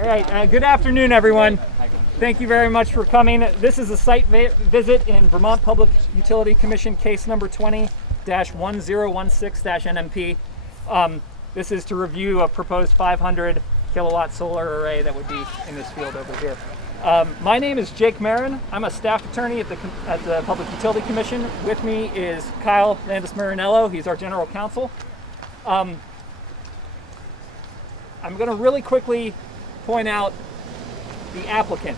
All right, good afternoon, everyone. Thank you very much for coming. This is a site visit in Vermont Public Utility Commission case number 20-1016-NMP. This is to review a proposed 500 kilowatt solar array that would be in this field over here. My name is Jake Marin. I'm a staff attorney at the Public Utility Commission. With me is Kyle Landis-Marinello. He's our general counsel. I'm going to really quickly point out the applicant.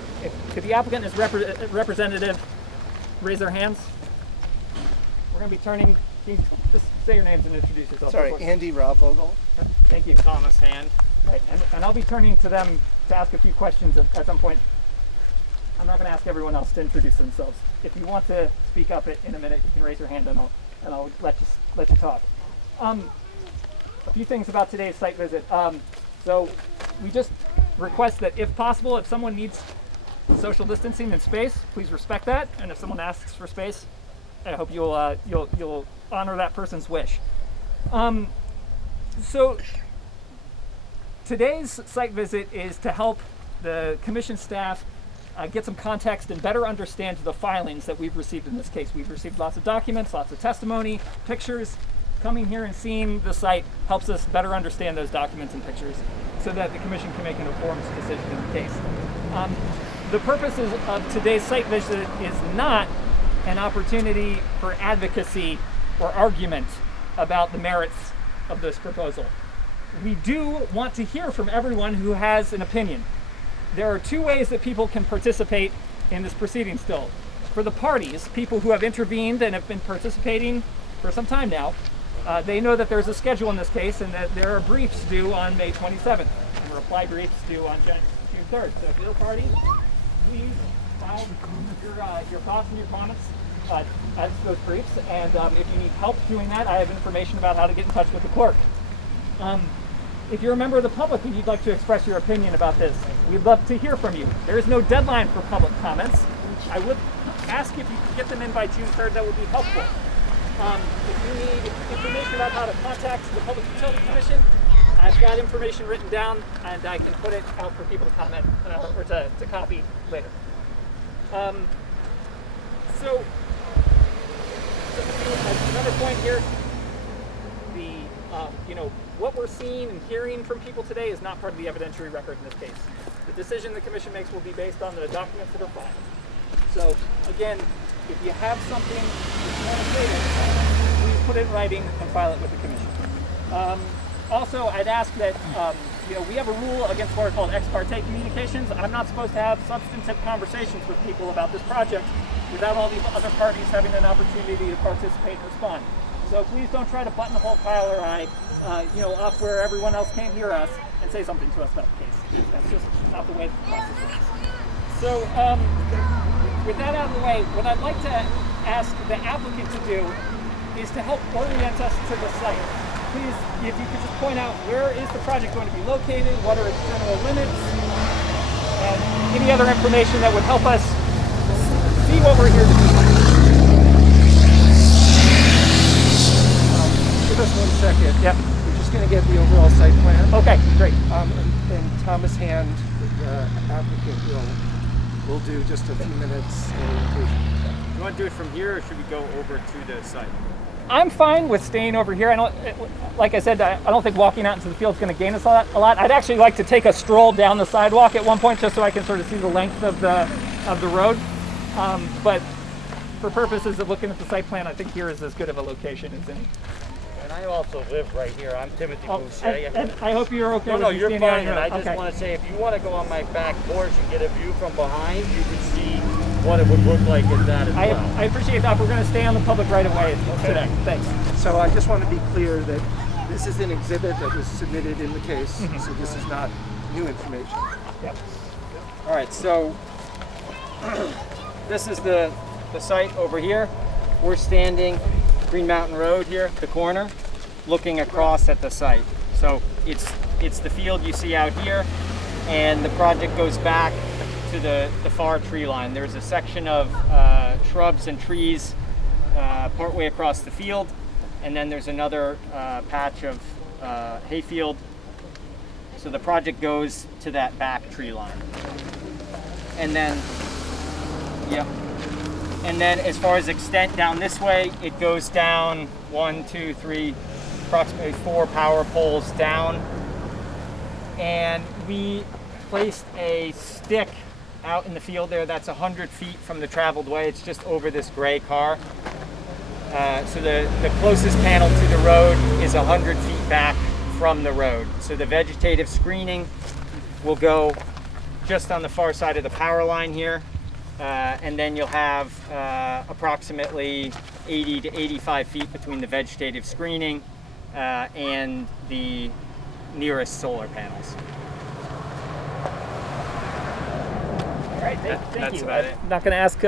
If the applicant is representative, raise their hands. We're going to be turning. Can you just say your names and introduce yourself? Sorry, Andy Robogel. Thank you. Thomas Hand. Right, and I'll be turning to them to ask a few questions at some point. I'm not going to ask everyone else to introduce themselves. If you want to speak up in a minute, you can raise your hand and I'll let you talk. A few things about today's site visit. So we just request that if possible, if someone needs social distancing in space, please respect that. And if someone asks for space, I hope you'll honor that person's wish. So today's site visit is to help the commission staff get some context and better understand the filings that we've received in this case. We've received lots of documents, lots of testimony, pictures. Coming here and seeing the site helps us better understand those documents and pictures so that the commission can make an informed decision in the case. The purpose of today's site visit is not an opportunity for advocacy or argument about the merits of this proposal. We do want to hear from everyone who has an opinion. There are two ways that people can participate in this proceeding still. For the parties, people who have intervened and have been participating for some time now, they know that there's a schedule in this case and that there are briefs due on May 27th and reply briefs due on June 3rd. So if you're a party, please file your thoughts and your comments as to those briefs. And if you need help doing that, I have information about how to get in touch with the clerk. If you're a member of the public and you'd like to express your opinion about this, we'd love to hear from you. There is no deadline for public comments. I would ask if you could get them in by June 3rd, that would be helpful. If you need information about how to contact the Public Utility Commission, I've got information written down and I can put it out for people to comment or to copy later. So, another point here, what we're seeing and hearing from people today is not part of the evidentiary record in this case. The decision the commission makes will be based on the documents that are filed. So, again, if you have something that you want to say, please put it in writing and file it with the commission. Also, I'd ask that, we have a rule against what are called ex parte communications. I'm not supposed to have substantive conversations with people about this project without all these other parties having an opportunity to participate and respond. So please don't try to buttonhole Kyle or I, off where everyone else can't hear us and say something to us about the case. That's just not the way the process works. So with that out of the way, what I'd like to ask the applicant to do is to help orient us to the site. Please, if you could just point out where is the project going to be located, what are its general limits, and any other information that would help us see what we're here to do. Give us 1 second. Yep. We're just going to get the overall site plan. Okay, great. And Thomas Hand, the applicant, will do just a few minutes orientation. You want to do it from here, or should we go over to the site? I'm fine with staying over here. Like I said, I don't think walking out into the field is going to gain us a lot. I'd actually like to take a stroll down the sidewalk at one point just so I can sort of see the length of the road. But for purposes of looking at the site plan, I think here is as good of a location as any. And I also live right here. I'm Timothy Boucher. And I hope you're okay. No, you're fine. And I just okay. want to say, if you want to go on my back porch and get a view from behind, you can see what it would look like at that as well. I appreciate that. We're going to stay on the public right of way today. Thanks. So I just want to be clear that this is an exhibit that was submitted in the case, so this is not new information. Yep. All right, so this is the site over here. We're standing Green Mountain Road here, the corner, looking across at the site. So it's the field you see out here, and the project goes back to the far tree line. There's a section of shrubs and trees partway across the field, and then there's another patch of hayfield So the project goes to that back tree line. And then, yep. And then as far as extent down this way, it goes down 1, 2, 3, approximately 4 power poles down. And we placed a stick out in the field there that's 100 feet from the traveled way. It's just over this gray car. So the closest panel to the road is 100 feet back from the road. So the vegetative screening will go just on the far side of the power line here. And then you'll have approximately 80 to 85 feet between the vegetative screening and the nearest solar panels. All right, thank That's you. about it. I'm not going to ask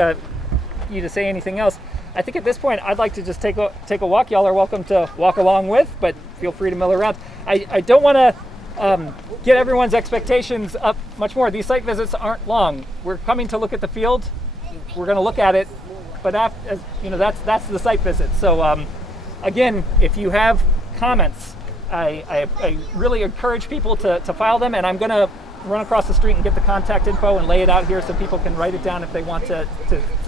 you to say anything else. I think at this point I'd like to just take a walk. Y'all are welcome to walk along with, but feel free to mill around. I don't want to get everyone's expectations up much more. These site visits aren't long. We're coming to look at the field. We're going to look at it, but after, that's the site visit. So again, if you have comments, I really encourage people to file them, and I'm going to run across the street and get the contact info and lay it out here so people can write it down if they want to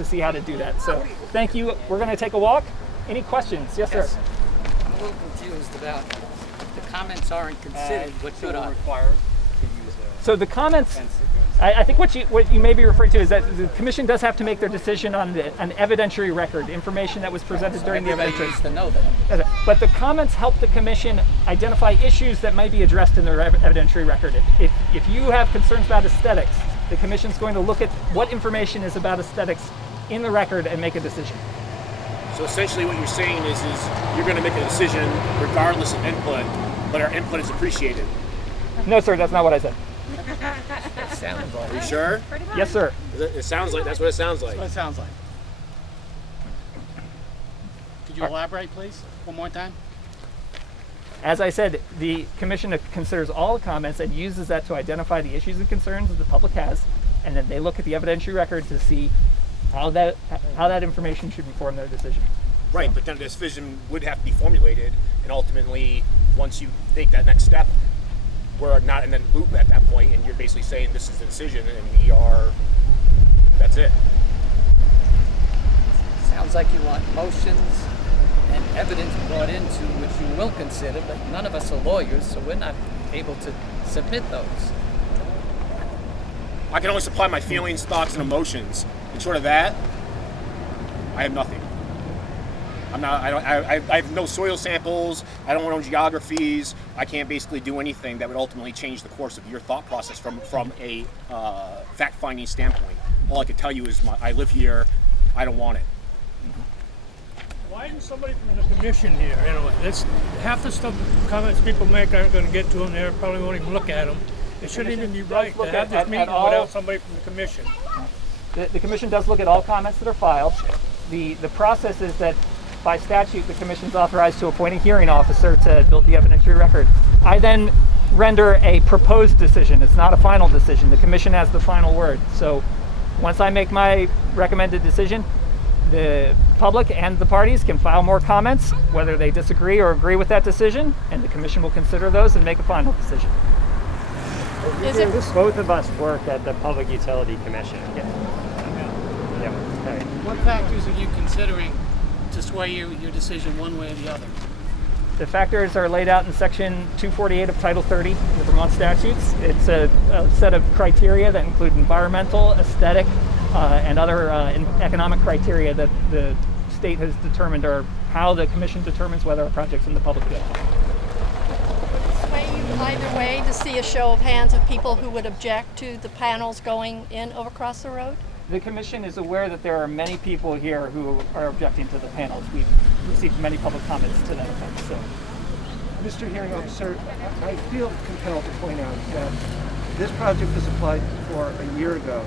see how to do that. So thank you. We're going to take a walk. Any questions? Yes, sir. I'm a little confused about if the comments aren't considered, what should I? Required to use So the comments, I think what you may be referring to is that the commission does have to make their decision on an evidentiary record, information that was presented during the Everybody evidentiary. needs to know that. But the comments help the commission identify issues that might be addressed in the evidentiary record. If you have concerns about aesthetics, the commission's going to look at what information is about aesthetics in the record and make a decision. So essentially what you're saying is you're going to make a decision regardless of input, but our input is appreciated. No, sir, that's not what I said. Sounds like. Are you sure? Yes, sir. It sounds like that's what it sounds like. That's what it sounds like. Could you elaborate, please, one more time? As I said, the commission considers all the comments and uses that to identify the issues and concerns that the public has, and then they look at the evidentiary record to see how that information should inform their decision. Right, but then the decision would have to be formulated, and ultimately, once you take that next step, we're not in the loop at that point, and you're basically saying this is the decision, and that's it. Sounds like you want motions and evidence brought into which you will consider, but none of us are lawyers, so we're not able to submit those. I can only supply my feelings, thoughts, and emotions. And short of that, I have nothing. I have no soil samples. I don't own geographies. I can't basically do anything that would ultimately change the course of your thought process from a fact-finding standpoint. All I could tell you is I live here. I don't want it. Why isn't somebody from the commission here? Anyway, that's half the stuff, comments people make aren't going to get to them. They probably won't even look at them. It shouldn't even be right to have this meeting without somebody from the commission. The commission does look at all comments that are filed. The process is that by statute, the commission's authorized to appoint a hearing officer to build the evidentiary record. I then render a proposed decision. It's not a final decision. The commission has the final word. So once I make my recommended decision, the public and the parties can file more comments, whether they disagree or agree with that decision, and the commission will consider those and make a final decision. Both of us work at the Public Utility Commission. Yeah. Okay. What factors are you considering to sway your decision one way or the other? The factors are laid out in Section 248 of Title 30 of the Vermont statutes. It's a set of criteria that include environmental, aesthetic, and other economic criteria that the state has determined, or how the commission determines whether a project's in the public good. Would it sway you either way to see a show of hands of people who would object to the panels going in over across the road? The commission is aware that there are many people here who are objecting to the panels. We've received many public comments to that effect. So, Mr. Hearing Officer, I feel compelled to point out that this project was applied for a year ago,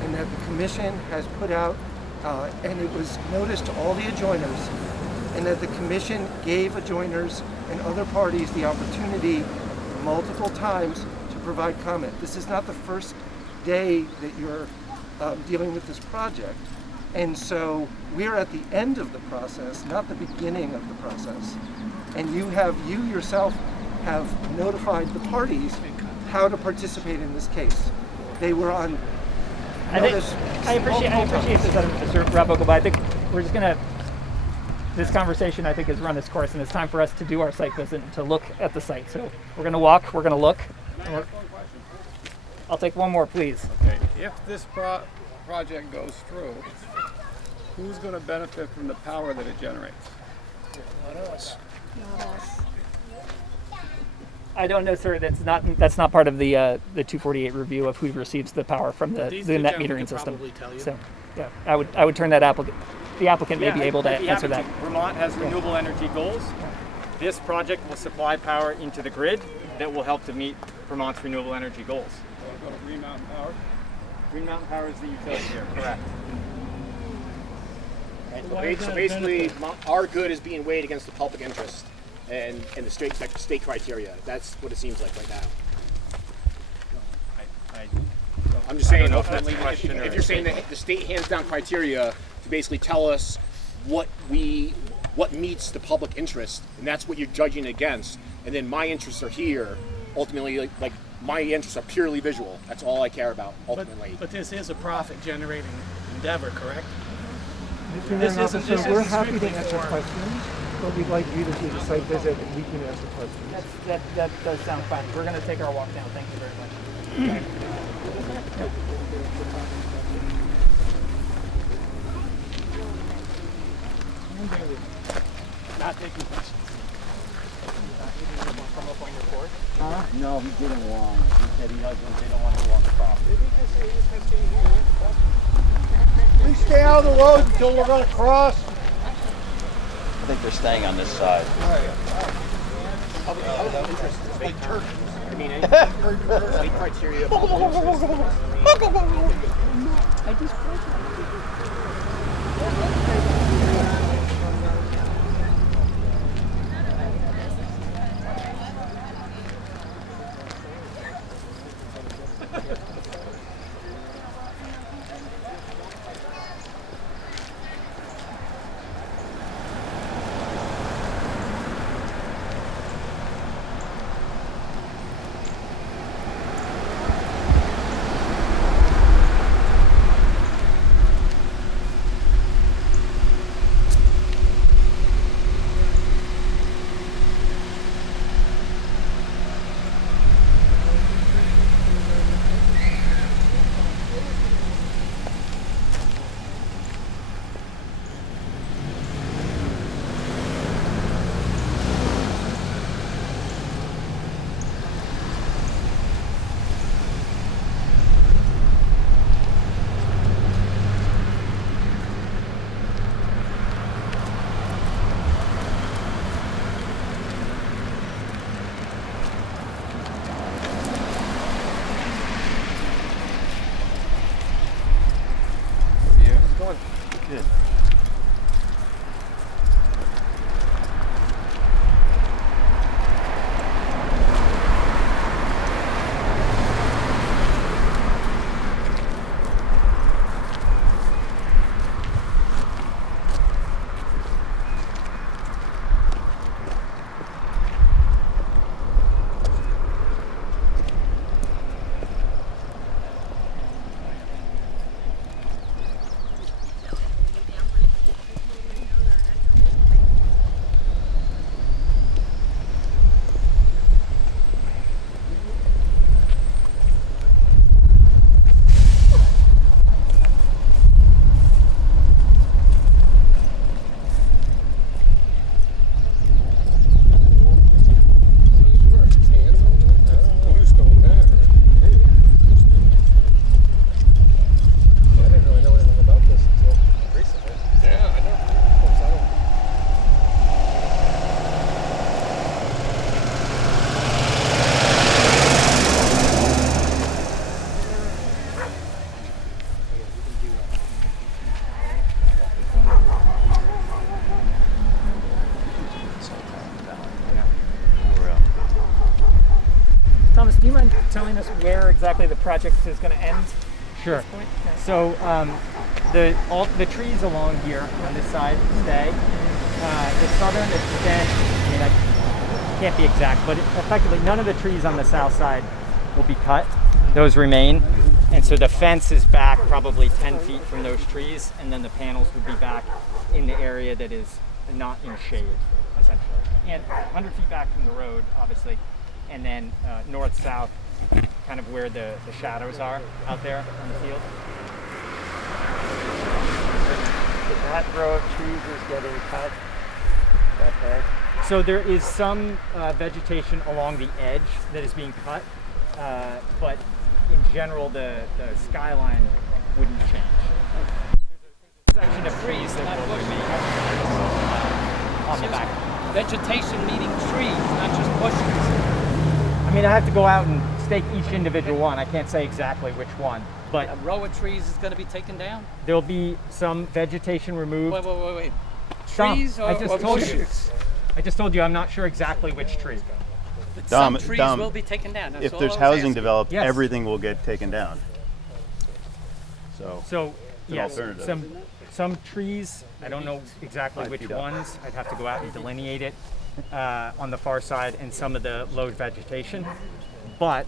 and that the commission has put out, and it was noticed to all the adjoiners, and that the commission gave adjoiners and other parties the opportunity multiple times to provide comment. This is not the first day that you're dealing with this project, and so we're at the end of the process, not the beginning of the process. And you yourself have notified the parties how to participate in this case. They were on I notice. appreciate this, Mr. Rapoco, but I think we're just gonna. This conversation, I think, has run its course, and it's time for us to do our site visit and to look at the site. So we're gonna walk. We're gonna look. I'll take one more, please. Okay, if this project goes through, who's going to benefit from the power that it generates? Not us. I don't know, sir. That's not part of the 248 review of who receives the power from the net metering system. Tell you. So, yeah, I would turn that applicant. The applicant may be able to I'd be answer happy that. to. Vermont has renewable energy goals. This project will supply power into the grid that will help to meet Vermont's renewable energy goals. Go to Green Mountain Power? Green Mountain Power is the utility here, correct. Right, so basically, our good is being weighed against the public interest and the state criteria. That's what it seems like right now. I'm just saying, ultimately, if you're saying that the state hands down criteria to basically tell us what meets the public interest, and that's what you're judging against, and then my interests are here, ultimately, like my interests are purely visual. That's all I care about, ultimately. But this is a profit-generating endeavor, correct? Mr. Hearing Officer, we're happy to answer questions, but we'd like you to do the site visit and we can answer questions. That does sound fine. We're going to take our walk down. Thank you very much. Not taking questions. No, he didn't want. He said they don't want to go on the property. Please stay out of the road until we're going to cross. I think they're staying on this side. Public interest is state terms. I mean, any state criteria. Good. Thomas, do you mind telling us where exactly the project is going to end? Sure. At this point? Yeah. So the trees along here on this side stay. The southern extent, I mean, I can't be exact, but effectively none of the trees on the south side will be cut. Those remain. And so the fence is back probably 10 feet from those trees, and then the panels would be back in the area that is not in shade, essentially. And 100 feet back from the road, obviously, and then north-south, kind of where the shadows are out there on the field. So that row of trees is getting cut, that hedge? So there is some vegetation along the edge that is being cut, but in general, the skyline wouldn't change. There's a section of trees that will remain on the back. Vegetation meaning trees, not just bushes. I mean, I have to go out and stake each individual one. I can't say exactly which one, but A row of trees is going to be taken down? there'll be some vegetation removed. Wait. Some. Trees or I just told you. bushes? I just told you I'm not sure exactly which tree. But Dom, some trees Dom, will be taken down. That's If all there's I was housing asking. developed, Yes. everything will get taken down. So So an yes, alternative. some trees. I don't know exactly 5 which feet up. ones. I'd have to go out and delineate it on the far side, and some of the low vegetation. But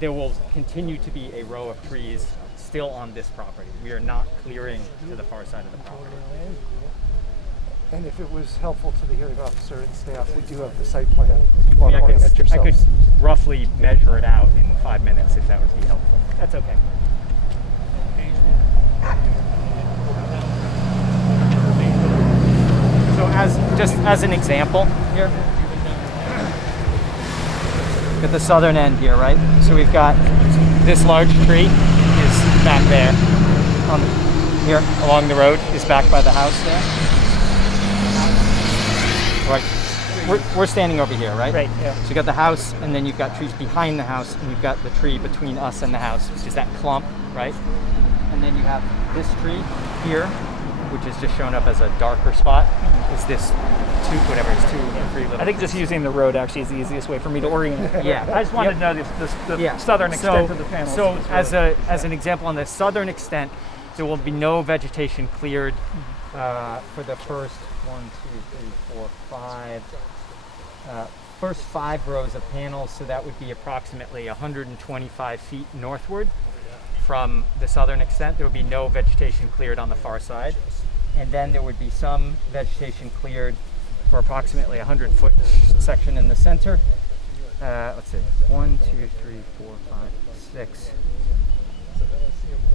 there will continue to be a row of trees still on this property. We are not clearing to the far side of the property. And if it was helpful to the hearing officer and staff, we do have the site plan. If you I want mean, to orient I could yourselves. roughly measure it out in 5 minutes if that would be helpful. That's okay. So just as an example here, at the southern end here, right? So we've got this large tree is back there. Here along the road is back by the house there. Right. We're standing over here, right? Right, yeah. So you got the house, and then you've got trees behind the house, and you've got the tree between us and the house, which is that clump, right? And then you have this tree here, which is just shown up as a darker spot. Is this two or three little? I think just using the road actually is the easiest way for me to orient it. Yeah. I just wanted to know the southern extent of the panels. So as an example, on the southern extent, there will be no vegetation cleared for the first 5 rows of panels. So that would be approximately 125 feet northward from the southern extent. There would be no vegetation cleared on the far side. And then there would be some vegetation cleared for approximately 100-foot section in the center. Let's see, 1, 2, 3, 4, 5, 6.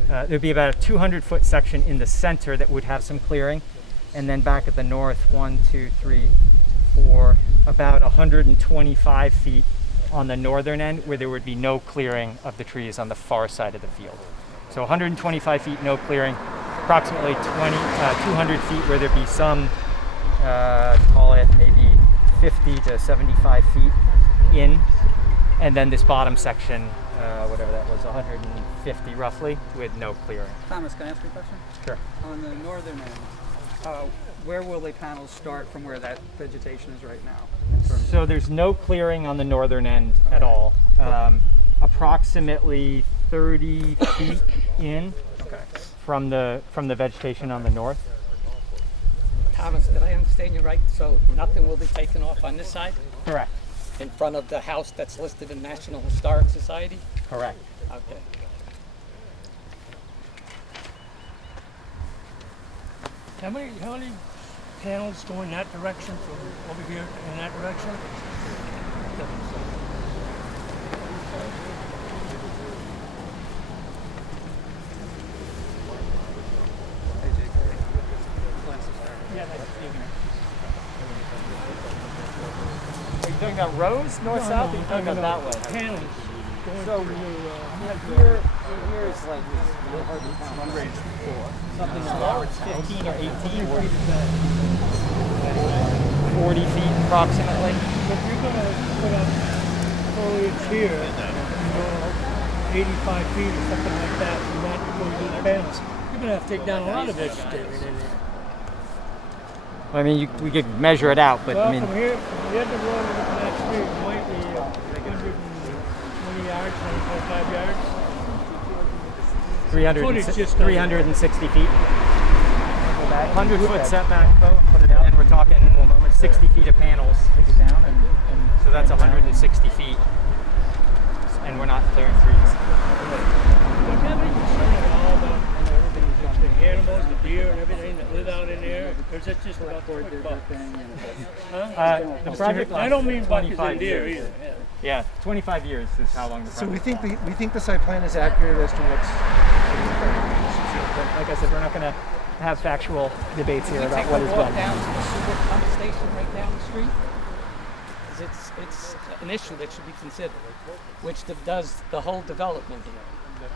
There'd be about a 200-foot section in the center that would have some clearing. And then back at the north, 1, 2, 3, 4, about 125 feet on the northern end where there would be no clearing of the trees on the far side of the field. So 125 feet, no clearing, approximately 200 feet where there'd be some, call it maybe 50 to 75 feet in. And then this bottom section, whatever that was, 150 roughly, with no clearing. Thomas, can I ask you a question? Sure. On the northern end, where will the panels start from where that vegetation is right now? So there's no clearing on the northern end at all. Approximately 30 feet in from the vegetation on the north. Thomas, did I understand you right? So nothing will be taken off on this side? Correct. In front of the house that's listed in National Historic Society? Correct. Okay. How many panels go in that direction from over here in that direction? Are you talking about rows, north-south, or are you talking about that way? Panels. So here is like hard to count. One range 4. Something like 15 or 18 or 40 feet approximately. If you're going to put up foliage here, 85 feet or something like that, and not go to the panels, you're going to have to take down a lot of vegetation in there. I mean, we could measure it out, but well, I mean, from here, from the end of the road to that street, it might be 120 yards, 25 yards. 360 feet. 100-foot setback, and we're talking 60 feet of panels. Take it down, so that's 160 feet. and we're not clearing trees. The animals, the deer, and everything that live out in there, or is it just about the bucks? The project I don't mean bucks and deer either. Yeah, 25 years is how long the project. So we think the site plan is accurate as to what's. But like I said, we're not going to have factual debates here We about take what a is walk what. down to the sewer pump station right down the street. 'Cause it's an issue that should be considered, which does the whole development here.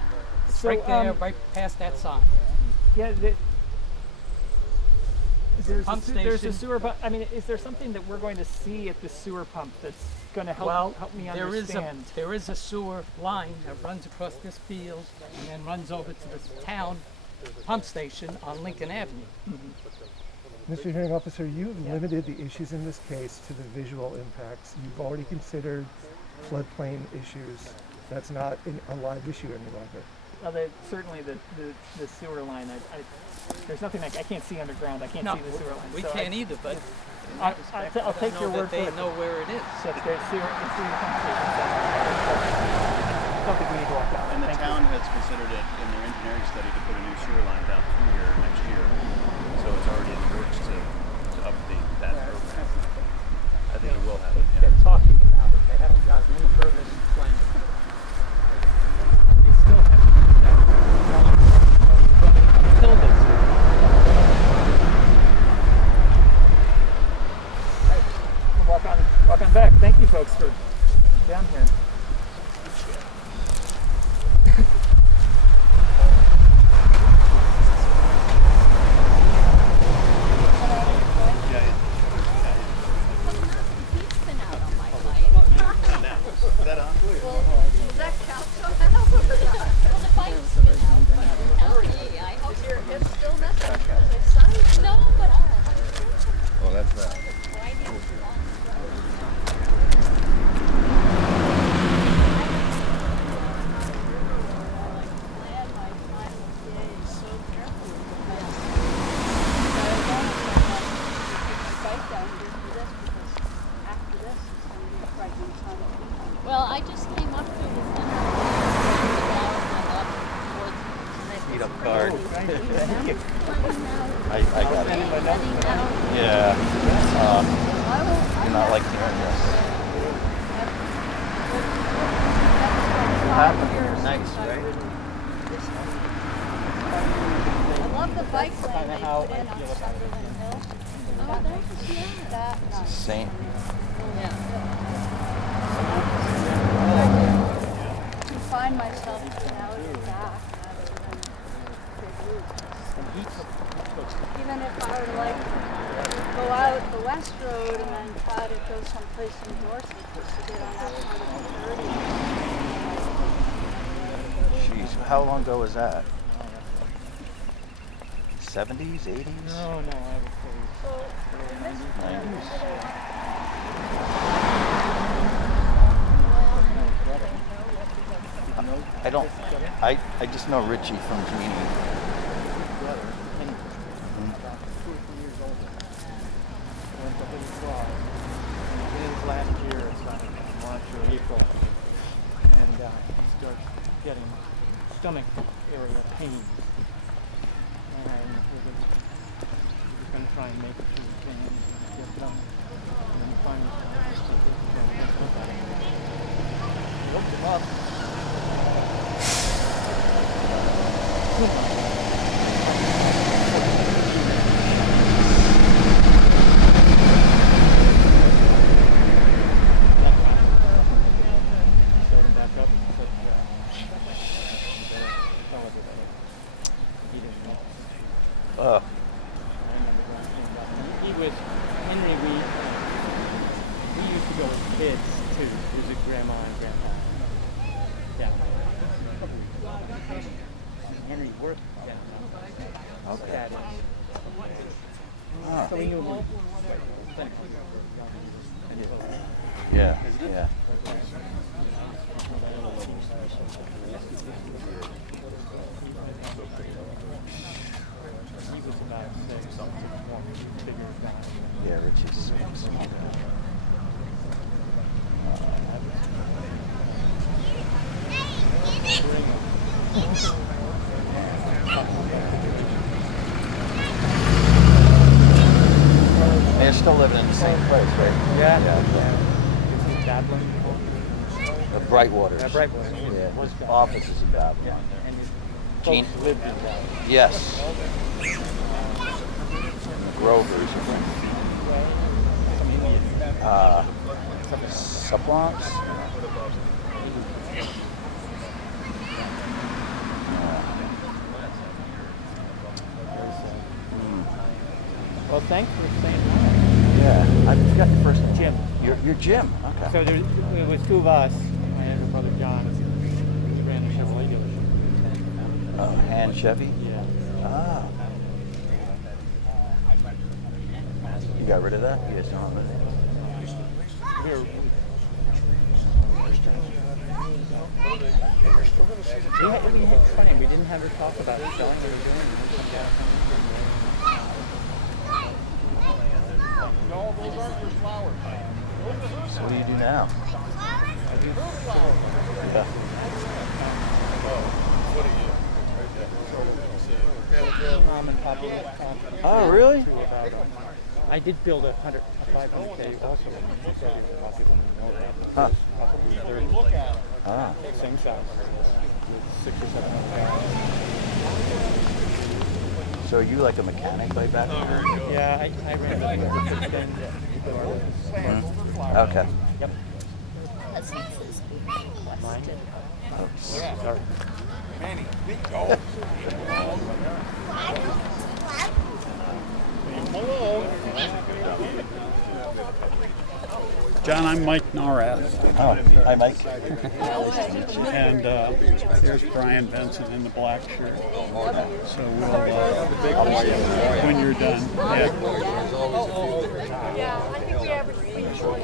It's So, right there, right past that sign. Yeah, there's Pump there's a station. sewer pump. I mean, is there something that we're going to see at the sewer pump that's going to help Well, help me there understand? there is a sewer line that runs across this field and then runs over to the town pump station on Lincoln Avenue. Mr. Hearing Officer, you've limited the issues in this case to the visual impacts. You've already considered floodplain issues. That's not a live issue any longer. Well, certainly the sewer line. There's nothing I can't see underground. I can't No, see the sewer line. we so can't either, but I'll take your word for they it. know where it is. That there's sewer pump station. I don't think we need to walk down. And the Thank town you. has considered it in their engineering study to put a new sewer line down through here next year. So it's already in the works to update that program. I think it will happen. They're talking about it. They haven't gotten any further than plan. They still have to do that until this. Walk on back. Thank you, folks, for down here. Is that on? Does that count somehow? Well, the bike's been out, but I hope your hip's still messing because they signed. No, but Oh, that's that. well, I just came up to the center. Eat up card. I got it. Yeah. Yeah. You're not like hearing this. Nice, right? I love the bike lane they put in on Sunderland Hill. Oh, that's that. It's the same. I find myself now in the back rather than big routes. Even if I were to like go out the West Road and then try to go someplace in Dorset just to get on that part of the 30. Jeez, how long ago was that? 70s, 80s? No, I would say. So in this 90s. I just know Richie from Genie. Last year, it's like March or April, and he starts getting stomach area pain. And we're going to try and make it through the pain and get done. And then finally, looked him up. He was Henry. We used to go as kids to visit grandma and grandpa. Yeah. Henry worked down. Okay. So he knew. Yeah, yeah. He was about 6, something figure it out. Yeah, Richie's sweet. living in the same place, right? Yeah. The Brightwaters. Brightwater. Yeah. Offices in Babylon. And Gene folks lived in that. Yes. Grovers. Saplants. Well, thanks for saying that. Yeah, I forgot your first name. Jim. You're Jim. Okay. So there was two of us. My younger brother John ran a Chevrolet dealership. Oh, hand Chevy. Yeah. Ah. You got rid of that? You guys don't have it? We had funny. We didn't have her talk about it. Selling what we were doing. No, those aren't your flowers. So what do you do now? Yeah. Mom and Pop. Oh, really? I did build a 500K also. Huh. Ah. Same size. 6 or 7 cars. So are you like a mechanic like that? Yeah, I ran the Okay. Yep. Oops. Sorry. Manny, go. John, I'm Mike Norath. Oh, hi Mike. And there's Brian Benson in the black shirt. So we'll, when you're done. Yeah, I think we have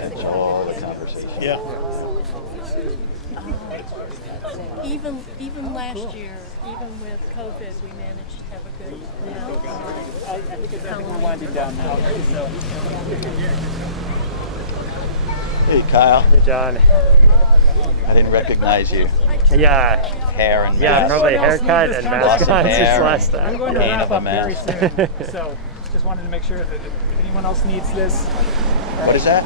That's all the conversation. Yeah. Even last year, even with COVID, we managed to have a good. I think we're winding down now. Hey Kyle. Hey John. I didn't recognize you. Yeah. Hair and yeah, mask. probably haircut and mask on since last I'm time. going to wrap up very soon, so just wanted to make sure that if anyone else needs this. What is that?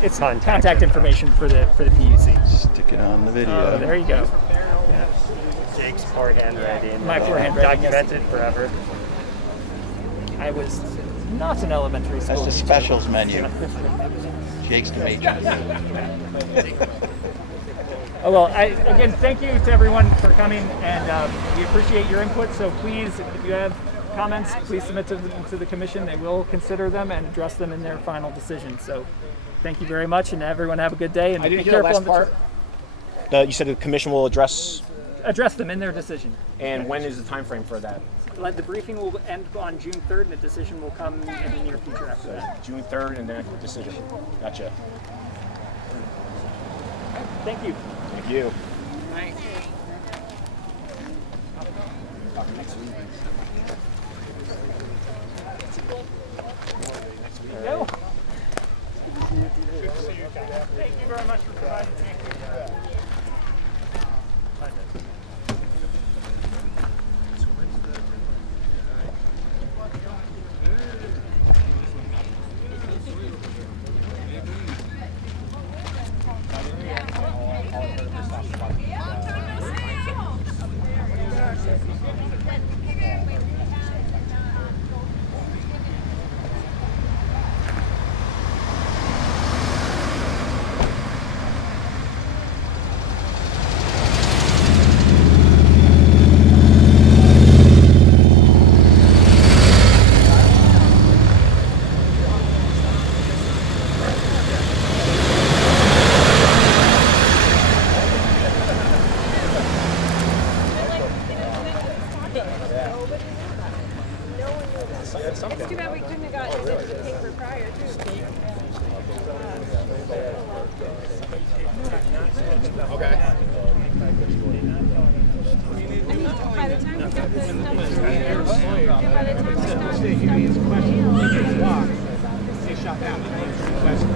It's contact information for the PUC. Stick it on the video. Oh, there you go. Yeah. Jake's poor handwriting. My poor handwriting. Documented forever. I was not in elementary school. That's the specials menu. Jake's the matron. Oh, well, again, thank you to everyone for coming, and we appreciate your input. So please, if you have comments, please submit to the commission. They will consider them and address them in their final decision. So thank you very much, and everyone have a good day. And I didn't be hear the careful last part. You said the commission will address them in their decision. And when is the time frame for that? The briefing will end on June 3rd, and a decision will come in the near future after that. June 3rd, and then a decision. Gotcha. Thank you. Thank you. Thanks. Next week. Go. Thank you very much for providing me. It's too bad we couldn't have gotten it into the paper prior, too. Okay. I mean, by the time we got this stuff to by the time we got this stuff to